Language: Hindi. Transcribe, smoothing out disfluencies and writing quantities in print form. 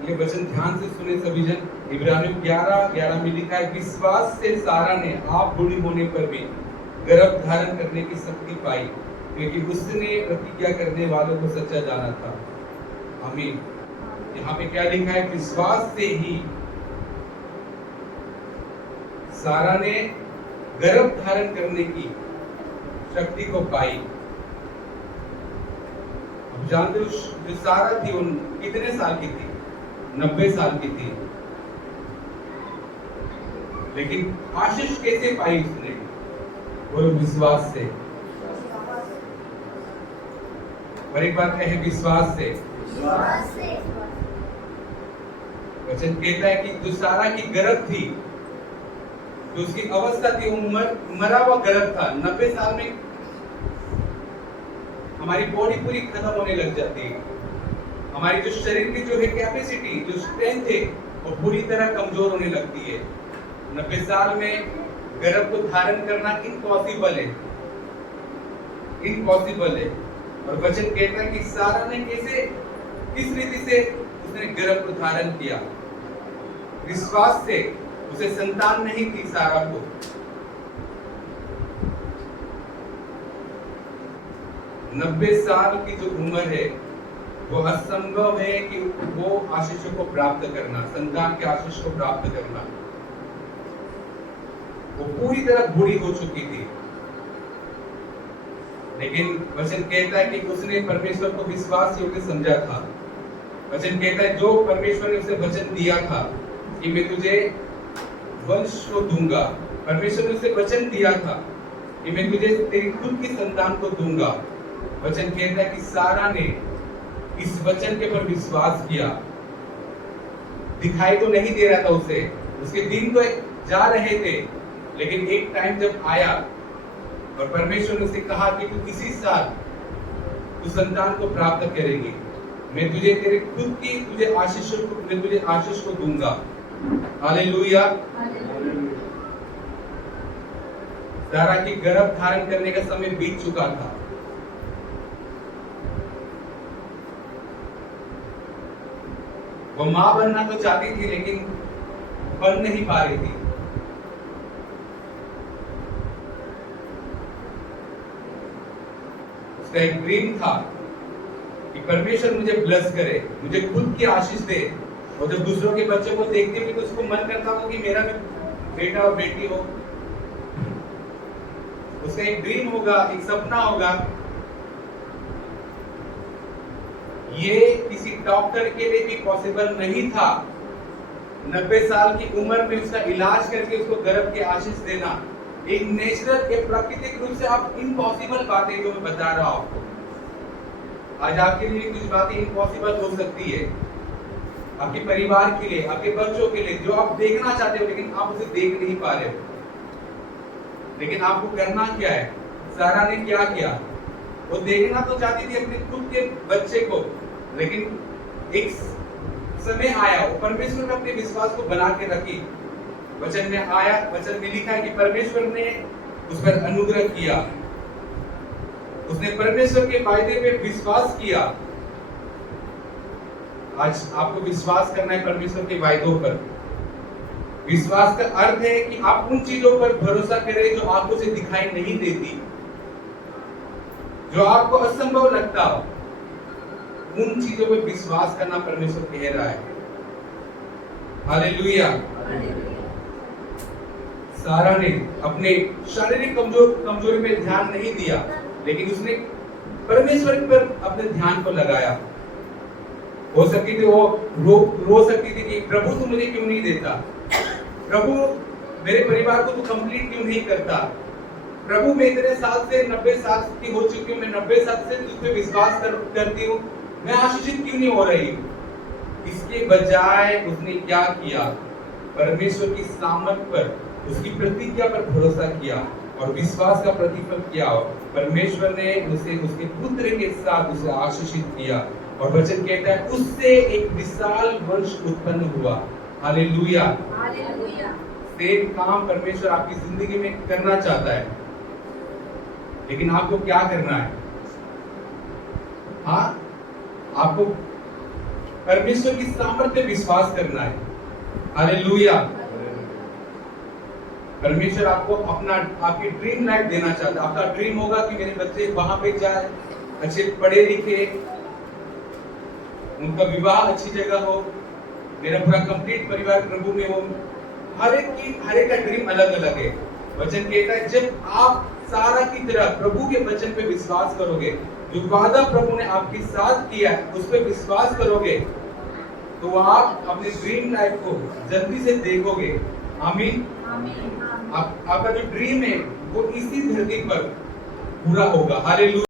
ये वचन ध्यान से सुने सभी जन। इब्रानियों 11:11 में लिखा है, विश्वास से सारा ने आप बूढ़ी होने पर भी गर्भ धारण करने की शक्ति पाई, क्योंकि उसने प्रतिज्ञा करने वालों को सच्चा जाना था। आमीन। यहाँ पे क्या लिखा है? विश्वास से ही सारा ने गर्भ धारण करने की शक्ति को पाई। अब जानते हो जो सारा थी उन कितने साल की थी? 90 साल की थी। लेकिन आशीष कैसे पाई उसने? वो विश्वास से। और एक बात कहे, विश्वास से। वचन कहता है कि जो सारा की गर्भ थी, जो उसकी अवस्था थी, वो मरा हुआ गर्भ था। 90 साल में हमारी बॉडी पूरी खत्म होने लग जाती है। हमारी जो शरीर की जो है कैपेसिटी, जो स्ट्रेंथ है, वो पूरी तरह कमजोर होने लगती है। 90 साल में गर्भ को धारण करना इम्पॉसिबल है, इम्पॉसिबल है। और वचन कहता है कि सारा ने कैसे, किस रीति से उसने गर्भ को धारण किया? विश्वास से। उसे संतान नहीं थी सारा को। नब्बे साल की जो उम्र है, वो असंभव है कि वो आशीष को प्राप्त करना, संतान के आशीष को प्राप्त करना। वो पूरी तरह बूढ़ी हो चुकी थी। लेकिन वचन कहता है कि उसने परमेश्वर को विश्वास योग्य समझा था। वचन कहता है जो परमेश्वर ने उसे वचन दिया था कि मैं तुझे वंश को दूंगा, परमेश्वर ने उसे वचन दिया था कि मैं तुझे तेरी खुद की संतान को दूंगा। वचन कहता है कि सारा ने इस वचन के पर विश्वास किया। दिखाई तो नहीं दे रहा था उसे, उसके दिन तो जा रहे थे, लेकिन एक टाइम जब आया और परमेश्वर ने उसे कहा कि तू इसी साल तू संतान को प्राप्त करेगी, मैं तुझे तेरे खुद की तुझे आशीष को दूंगा। हालेलुया। सारा की गर्भ धारण करने का समय बीत चुका था। वो मां बनना तो चाहती थी, लेकिन बन नहीं पा रही थी। उसका एक ड्रीम था कि परमेश्वर मुझे ब्लेस करे, मुझे खुद की आशीष दे। और जब दूसरों के बच्चों को देखते भी तो उसको मन करता हो कि मेरा भी बेटा और बेटी हो। उसका एक ड्रीम होगा, एक सपना होगा। ये किसी डॉक्टर के लिए भी पॉसिबल नहीं था। 90 साल की उम्र में उसका इलाज करके उसको गर्भ की आशीष देना एक नेचुरल, एक प्राकृतिक रूप से आप इम्पॉसिबल बातें जो मैं बता रहा हूं आपको। आज आपके लिए कुछ बातें इम्पॉसिबल हो सकती है, आपके परिवार के लिए, आपके बच्चों के लिए, जो आप देखना चाहते हो लेकिन आप उसे देख नहीं पा रहे हो। लेकिन आपको करना क्या है? सारा ने क्या किया? वो देखना तो चाहती थी अपने खुद के बच्चे को, लेकिन एक समय आया, वो परमेश्वर ने अपने विश्वास को बना के रखी। वचन में आया, वचन में लिखा है कि परमेश्वर ने उस पर अनुग्रह किया, उसने परमेश्वर के वायदे पे विश्वास किया। आज आपको विश्वास करना है परमेश्वर के वायदों पर। विश्वास का अर्थ है कि आप उन चीजों पर भरोसा करें जो आंखों से दिखाई नहीं देती, जो आपको असंभव लगता हो। उन चीजों पर विश्वास करना परमेश्वर कह रहा है। हालेलुया। सारा ने अपने शारीरिक कमजोरी में ध्यान नहीं दिया, लेकिन उसने परमेश्वर पर अपने ध्यान को लगाया। हो सकती थी वो रो सकती थी कि प्रभु तू मुझे क्यों नहीं देता, प्रभु मेरे परिवार को तू कंप्लीट क्यों नहीं करता, प्रभु मैं इतने साल से 90 साल की हो चुकी हूँ, मैं 90 साल से तुझ पे विश्वास करती हूँ, मैं आशीषित क्यों नहीं हो रही। इसके बजाय उसने क्या किया? परमेश्वर की सामर्थ पर, उसकी प्रतिज्ञा पर भरोसा किया और विश्वास का प्रतिफल किया। परमेश्वर ने उसे उसके पुत्र के साथ उसे आशीषित किया। और वचन कहता है उससे एक विशाल वंश उत्पन्न हुआ। हालेलुया। हालेलुया। सेम काम परमेश्वर आपकी जिंदगी में करना चाहता है, लेकिन आपको क्या करना है? हाँ, आपको परमेश्वर की सामर्थ्य विश्वास करना है। हालेलुया। परमेश्वर आपको अपना आपकी ड्रीम लाइफ देना चाहता है। आपका ड्रीम होगा कि मेरे बच्चे वहां पे जाए, अच्छे पढ़े लिखे, उनका विवाह अच्छी जगह हो, मेरा पूरा कंप्लीट परिवार प्रभु में हो। हर एक का ड्रीम अलग अलग है। वचन कहता है जब आप सारा की तरह प्रभु के वचन पे विश्वास करोगे, जो वादा प्रभु ने आपके साथ किया है उस पर विश्वास करोगे, तो आप अपने ड्रीम लाइफ को जल्दी से देखोगे। आमीन। आपका जो ड्रीम है वो इसी धरती पर पूरा होगा। हालेलुया।